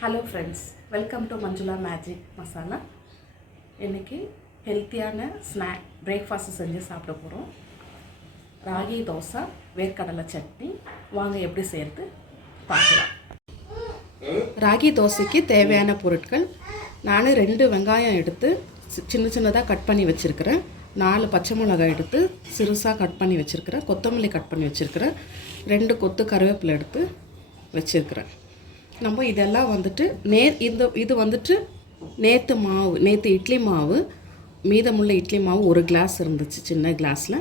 Hello friends, welcome to Manjula Magic Masala. இன்னைக்கு ஹெல்த்தியான snack breakfast செஞ்சு சாப்பிட போகிறோம். ராகி தோசை, வேர்க்கடலை சட்னி. வாங்க எப்படி செய்யறது பார்க்கலாம். ராகி தோசைக்கு தேவையான பொருட்கள், நான் 2 வெங்காயம் எடுத்து சின்ன சின்னதாக கட் பண்ணி வச்சுருக்கிறேன். 4 பச்சை மிளகாய் எடுத்து சிறுசாக கட் பண்ணி வச்சுருக்கிறேன். கொத்தமல்லி கட் பண்ணி வச்சுருக்கிறேன். 2 கொத்து கருவேப்பிலை எடுத்து வச்சுருக்கிறேன். நம்ம இதெல்லாம் வந்துட்டு இது வந்துட்டு நேற்று இட்லி மாவு, மீதமுள்ள இட்லி மாவு 1 கிளாஸ் இருந்துச்சு சின்ன கிளாஸில்,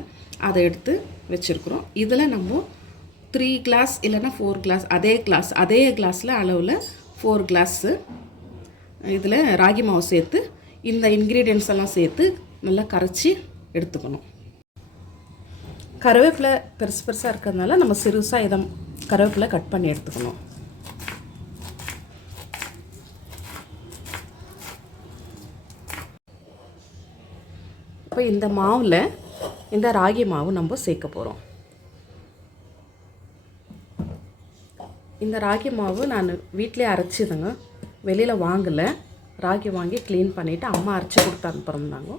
அதை எடுத்து வச்சுருக்குறோம். இதில் நம்ம 3 கிளாஸ் இல்லைன்னா 4 கிளாஸ் அதே கிளாஸில் அளவில் 4 கிளாஸு இதில் ராகி மாவு சேர்த்து இந்த இன்க்ரீடியன்ட்ஸ் எல்லாம் சேர்த்து நல்லா கரைச்சி எடுத்துக்கணும். கருவேப்பிலை பெருசாக இருக்கிறதுனால நம்ம சிறுசாக இதை கருவேப்பிலை கட் பண்ணி எடுத்துக்கணும். இப்போ இந்த மாவில் இந்த ராகி மாவு நம்ம சேர்க்க போகிறோம். இந்த ராகி மாவு நான் வீட்டிலே அரைச்சிதுங்க, வெளியில் வாங்கலை. ராகி வாங்கி க்ளீன் பண்ணிவிட்டு அம்மா அரைச்சி கொடுத்து அனுப்புகிறோம்னாங்க.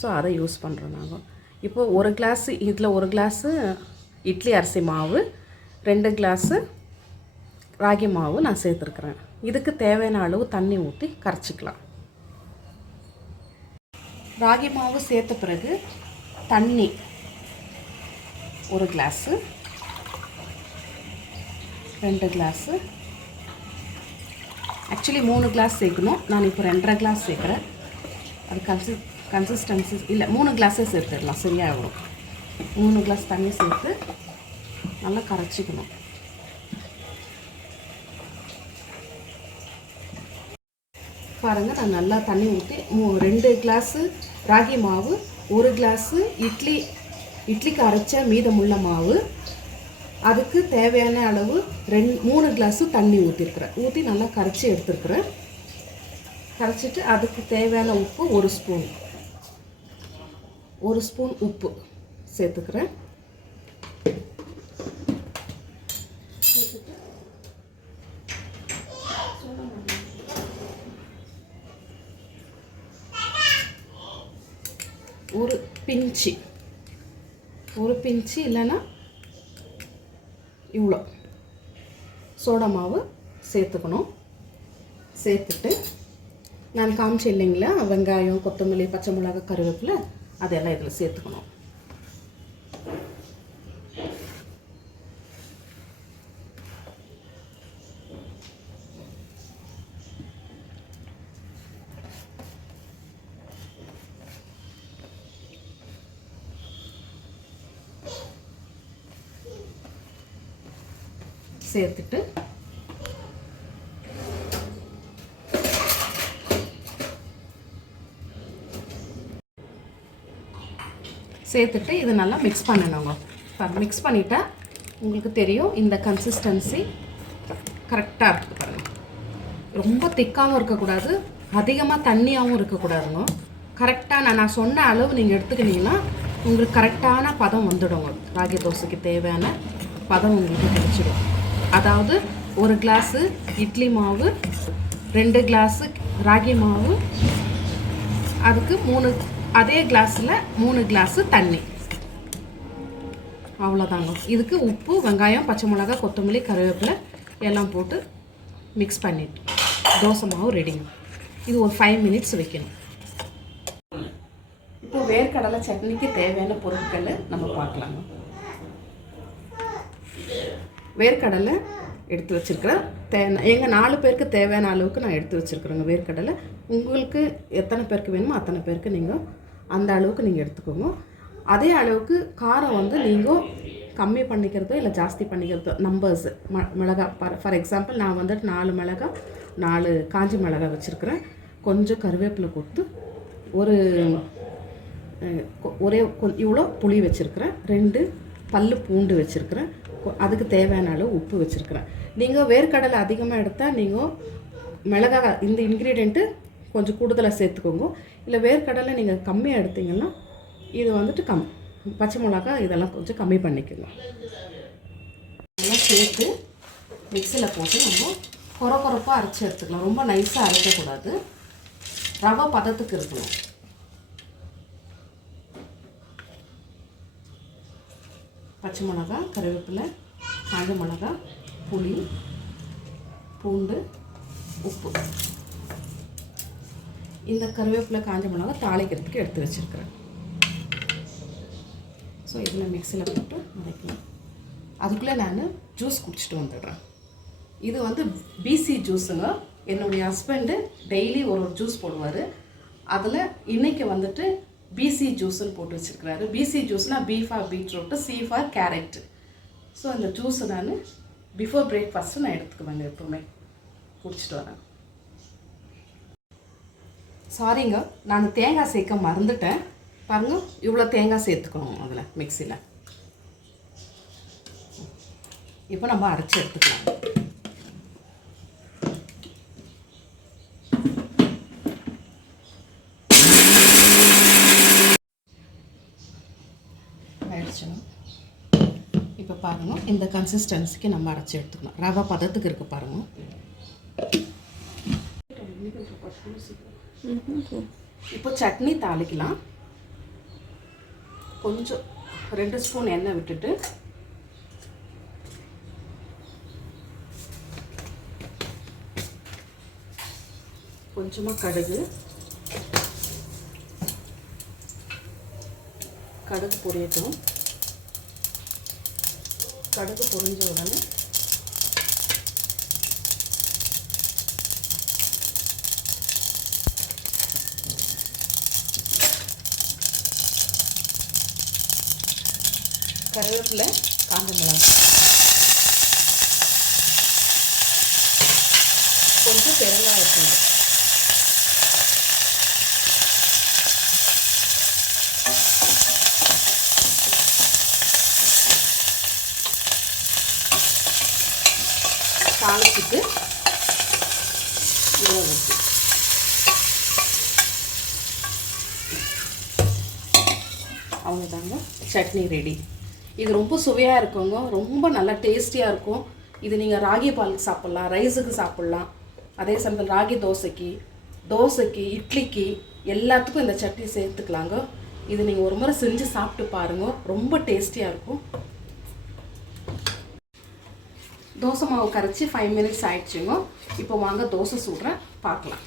ஸோ அதை யூஸ் பண்ணுறோம் நாங்கள். இப்போது 1 கிளாஸு இதில் 1 கிளாஸு இட்லி அரிசி மாவு, 2 கிளாஸு ராகி மாவு நான் சேர்த்துருக்குறேன். இதுக்கு தேவையான அளவு தண்ணி ஊற்றி கரைச்சிக்கலாம். ராகி மாவு சேர்த்த பிறகு தண்ணி 1 கிளாஸு, 2 கிளாஸு, ஆக்சுவலி 3 கிளாஸ் சேர்க்கணும். நான் இப்போ 2.5 கிளாஸ் சேர்க்குறேன். அது கன்சிஸ்டன்சி இல்லை, 3 கிளாஸே சேர்த்துடலாம், சரியாக வரும். 3 கிளாஸ் தண்ணி சேர்த்து நல்லா கரைச்சிக்கணும். பாருங்கள், நான் நல்லா தண்ணி ஊற்றி 2 கிளாஸு ராகி மாவு, 1 கிளாஸு இட்லிக்கு அரைச்ச மீதமுள்ள மாவு, அதுக்கு தேவையான அளவு 3 கிளாஸு தண்ணி ஊற்றி நல்லா கரைச்சி எடுத்துருக்குறேன். கரைச்சிட்டு அதுக்கு தேவையான உப்பு 1 ஸ்பூன் உப்பு சேர்த்துக்கிறேன். ஒரு பிஞ்சு இல்லைன்னா இவ்வளோ சோடா மாவு சேர்த்துக்கணும். சேர்த்துட்டு நான் காமிச்சேன் இல்லைங்களா, வெங்காயம், கொத்தமல்லி, பச்சை மிளகாய், கருவேப்பிலை, அதெல்லாம் இதில் சேர்த்துக்கணும். சேர்த்துட்டு இது நல்லா மிக்ஸ் பண்ணணுங்க. மிக்ஸ் பண்ணிட்டா உங்களுக்கு தெரியும் இந்த கன்சிஸ்டன்சி கரெக்டாக இருக்குது. பாருங்கள், ரொம்ப திக்காகவும் இருக்கக்கூடாது, அதிகமாக தண்ணியாகவும் இருக்கக்கூடாதுங்க. கரெக்டாக நான் சொன்ன அளவு நீங்கள் எடுத்துக்கினீங்கன்னா உங்களுக்கு கரெக்டான பதம் வந்துடுங்க. ராகி தோசைக்கு தேவையான பதம் உங்களுக்கு கிடைச்சிடும். அதாவது 1 கிளாஸு இட்லி மாவு, 2 கிளாஸு ராகி மாவு, அதுக்கு அதே கிளாஸில் 3 கிளாஸு தண்ணி, அவ்வளோதாங்க. இதுக்கு உப்பு, வெங்காயம், பச்சை மிளகாய், கொத்தமல்லி, கருவேப்பிலை எல்லாம் போட்டு மிக்ஸ் பண்ணிட்டு தோசை மாவு ரெடிங்க. இது ஒரு 5 மினிட்ஸ் வைக்கணும். இப்போ வேர்க்கடலை சட்னிக்கு தேவையான பொருட்களை நம்ம பார்க்கலாங்க. வேர்க்கடலை எடுத்து வச்சுருக்கிறேன். எங்கள் 4 பேருக்கு தேவையான அளவுக்கு நான் எடுத்து வச்சுருக்குறேங்க வேர்க்கடலை. உங்களுக்கு எத்தனை பேருக்கு வேணுமோ அத்தனை பேருக்கு நீங்கள் அந்த அளவுக்கு நீங்கள் எடுத்துக்கோங்க. அதே அளவுக்கு காரம் வந்து நீங்கள் கம்மி பண்ணிக்கிறதோ இல்லை ஜாஸ்தி பண்ணிக்கிறதோ, நம்பர்ஸ் மிளகாய் ஃபார் எக்ஸாம்பிள் நான் வந்துட்டு 4 மிளகாய், 4 காஞ்சி மிளகாய் வச்சுருக்கிறேன். கொஞ்சம் கருவேப்பிலை கொடுத்து இவ்வளோ புளி வச்சுருக்கிறேன். 2 பல்லு பூண்டு வச்சுருக்கிறேன். அதுக்கு தேவையான அளவு உப்பு வச்சுருக்கிறேன். நீங்கள் வேர்க்கடலை அதிகமாக எடுத்தால் நீங்கள் மிளகாய் இந்த இன்க்ரீடியண்ட்டு கொஞ்சம் கூடுதலாக சேர்த்துக்கோங்க. இல்லை வேர்க்கடலை நீங்கள் கம்மியாக எடுத்தீங்கன்னா இது வந்துட்டு பச்சை மிளகாய் இதெல்லாம் கொஞ்சம் கம்மி பண்ணிக்கோங்க. இதெல்லாம் சேர்த்து மிக்சியில் போட்டு நம்ம கொரப்பாக அரைச்சி எடுத்துக்கலாம். ரொம்ப நைஸாக அரைக்கக்கூடாது, ரவை பதத்துக்கு இருக்கணும். பச்சை மிளகாய், கருவேப்பிலை, காஞ்ச மிளகாய், புளி, பூண்டு, உப்பு. இந்த கருவேப்பிலை காஞ்ச மிளகாய் தாளிக்கிறதுக்கு எடுத்து வச்சுருக்கிறேன். ஸோ இதில் மிக்சியில் போட்டு அரைக்கலாம். அதுக்குள்ளே நான் ஜூஸ் குடிச்சிட்டு வந்துடுறேன். இது வந்து பிசி ஜூஸுங்க. என்னுடைய ஹஸ்பண்டு டெய்லி ஒரு ஜூஸ் போடுவார். அதில் இன்றைக்கி வந்துட்டு பிசி ஜூஸுன்னு போட்டு வச்சுருக்கிறாரு. பிசி ஜூஸ்னால் B for beetroot, C for carrot. So அந்த ஜூஸை நான் பிஃபோர் பிரேக்ஃபாஸ்ட்டு நான் எடுத்துக்குவேங்க. எப்போவுமே குடிச்சிட்டு வரேன். சாரிங்க, நான் தேங்காய் சேர்க்க மறந்துட்டேன். பாருங்கள், இவ்வளோ தேங்காய் சேர்த்துக்கணும் அதில் மிக்சியில். இப்போ நம்ம அரைச்சி எடுத்துக்கலாம். ஆயிடுச்சுன்னா இப்போ பாருங்கள், இந்த கன்சிஸ்டன்சிக்கு நம்ம அரைச்சி எடுத்துக்கணும். ரவை பதத்துக்கு இருக்குது பாருங்கள். இப்போ சட்னி தாளிக்கலாம். கொஞ்சம் 2 ஸ்பூன் எண்ணெய் விட்டுட்டு கொஞ்சமாக கடுகு பொரியட்டும். கடுகு பொரிஞ்ச உடனே கருவேப்பிலை, காஞ்ச மிளகாய், கொஞ்சம் பெருங்காயத்தூள், தாளிச்சிட்டு இதை வச்சு அவ்வளோதாங்க, சட்னி ரெடி. இது ரொம்ப சுவையாக இருக்குங்க, ரொம்ப நல்லா டேஸ்டியாக இருக்கும். இது நீங்கள் ராகி பாலுக்கு சாப்பிட்லாம், ரைஸுக்கு சாப்பிட்லாம். அதே சமயத்தில் ராகி தோசைக்கு, இட்லிக்கு எல்லாத்துக்கும் இந்த சட்னி சேர்த்துக்கலாங்க. இது நீங்கள் ஒரு முறை செஞ்சு சாப்பிட்டு பாருங்க, ரொம்ப டேஸ்டியாக இருக்கும். தோசை மாவு கரைச்சி 5 மினிட்ஸ் ஆயிடுச்சுங்க. இப்போ வாங்க தோசை சுடுறேன், பார்க்கலாம்.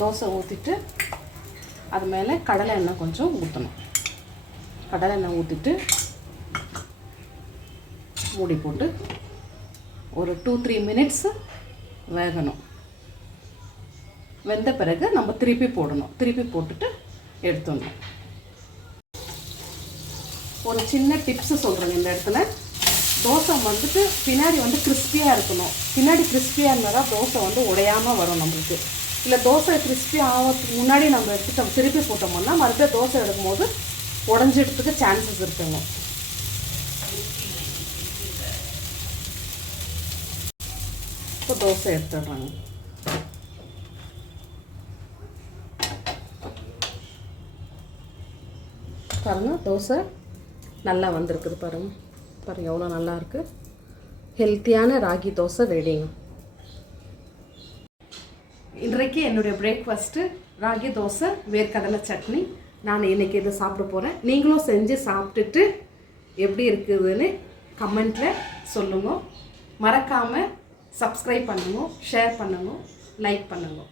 தோசை ஊற்றிட்டு அது மேலே கடலை எண்ணெய் கொஞ்சம் ஊற்றணும். கடலை எண்ணெய் ஊற்றிட்டு மூடி போட்டு ஒரு 2-3 மினிட்ஸு வேகணும். வெந்த பிறகு நம்ம திருப்பி போட்டுட்டு எடுத்துடணும். ஒரு சின்ன டிப்ஸு சொல்கிறேங்க இந்த இடத்துல. தோசை வந்துட்டு பின்னாடி வந்து கிறிஸ்பியாக இருக்கணும். பின்னாடி கிறிஸ்பியாக இருந்தால் தான் தோசை வந்து உடையாமல் வரும் நம்மளுக்கு. இல்லை தோசை கிறிஸ்பி ஆகிறதுக்கு முன்னாடி நம்ம எடுத்துட்டு திருப்பி போட்டோம்னா மறுபடியும் தோசை எடுக்கும்போது உடஞ்சிடுறதுக்கு சான்சஸ் இருக்குங்க. இப்போ தோசை எடுத்துடுறாங்க. பாருங்கள், தோசை நல்லா வந்திருக்குது. பாருங்கள் எவ்வளோ நல்லா இருக்குது. ஹெல்த்தியான ராகி தோசை ரெடிங்க. இன்றைக்கு என்னுடைய பிரேக்ஃபாஸ்ட்டு ராகி தோசை, வேர்க்கடலை சட்னி. நான் இன்றைக்கி இதை சாப்பிட போகிறேன். நீங்களும் செஞ்சு சாப்பிட்டுட்டு எப்படி இருக்குதுன்னு கமெண்ட்டில் சொல்லுங்கள். மறக்காமல் சப்ஸ்கிரைப் பண்ணுங்க, ஷேர் பண்ணுங்க, லைக் பண்ணுங்க.